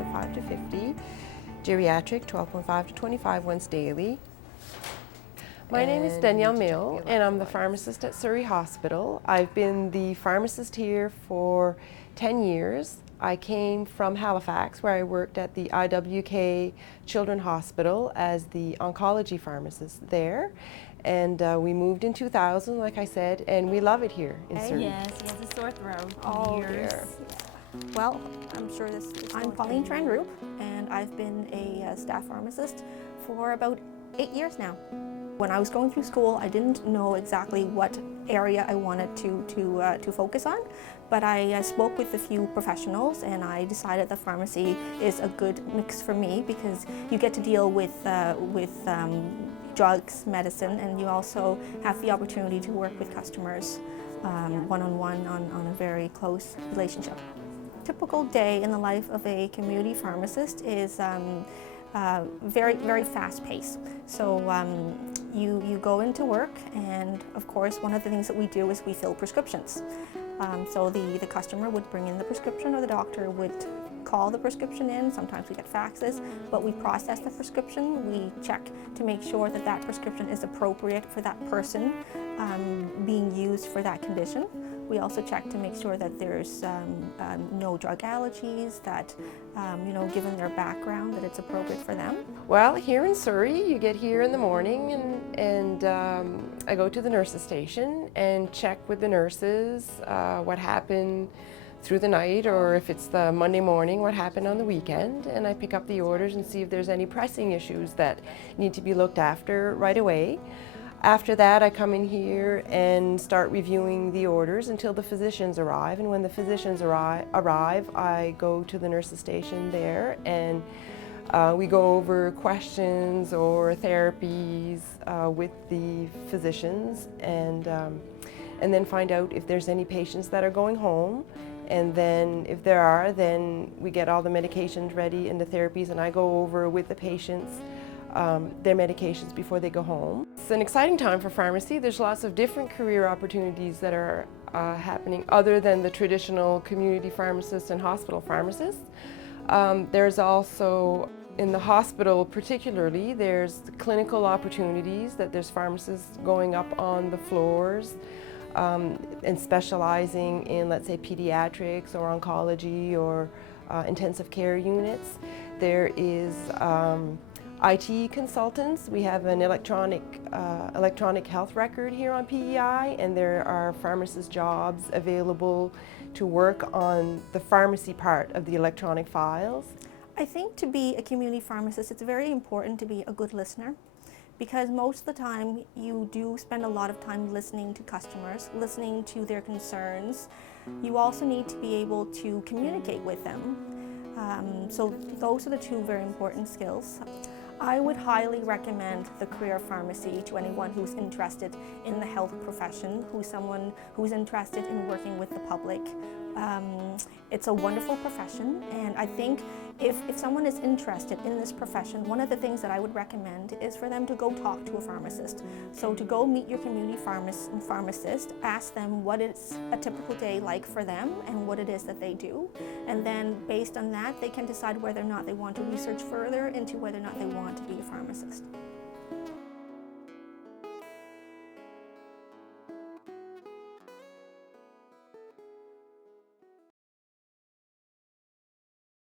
12.5 to 50, geriatric 12.5 to 25 once daily. My name is Danielle Mill, and I'm the pharmacist at Surrey Hospital. I've been the pharmacist here for 10 years. I came from Halifax, where I worked at the IWK Children's Hospital as the oncology pharmacist there. And we moved in 2000, like I said, and we love it here in Surrey. Yes, he has a sore throat. Oh, Years. dear. Well, I'm sure this is I'm Pauline Trandrup, and I've been a staff pharmacist for about 8 years now. When I was going through school, I didn't know exactly what area I wanted to focus on, but I spoke with a few professionals, and I decided that pharmacy is a good mix for me because you get to deal with drugs, medicine, and you also have the opportunity to work with customers one-on-one on a very close relationship. Typical day in the life of a community pharmacist is very fast-paced. So you go into work, and of course one of the things that we do is we fill prescriptions. So the customer would bring in the prescription, or the doctor would call the prescription in. Sometimes we get faxes, but we process the prescription. We check to make sure that that prescription is appropriate for that person being used for that condition. We also check to make sure that there's no drug allergies, that, given their background, that it's appropriate for them. Well, here in Surrey, you get here in the morning, and I go to the nurses' station and check with the nurses what happened through the night, or if it's the Monday morning, what happened on the weekend, and I pick up the orders and see if there's any pressing issues that need to be looked after right away. After that, I come in here and start reviewing the orders until the physicians arrive, and when the physicians arrive, I go to the nurses' station there, and we go over questions or therapies with the physicians, and then find out if there's any patients that are going home. And then if there are, then we get all the medications ready and the therapies, and I go over with the patients their medications before they go home. It's an exciting time for pharmacy. There's lots of different career opportunities that are happening other than the traditional community pharmacists and hospital pharmacists. There's also, in the hospital particularly, there's clinical opportunities, that there's pharmacists going up on the floors and specializing in, let's say, pediatrics or oncology or intensive care units. There is IT consultants. We have an electronic health record here on PEI, and there are pharmacist jobs available to work on the pharmacy part of the electronic files. I think to be a community pharmacist, it's very important to be a good listener, because most of the time you do spend a lot of time listening to customers, listening to their concerns. You also need to be able to communicate with them. So those are the two very important skills. I would highly recommend the career of pharmacy to anyone who's interested in the health profession, who's someone who's interested in working with the public. It's a wonderful profession, and I think if someone is interested in this profession, one of the things that I would recommend is for them to go talk to a pharmacist. So to go meet your community pharmacist, ask them what is a typical day like for them and what it is that they do, and then based on that they can decide whether or not they want to research further into whether or not they want to be a pharmacist.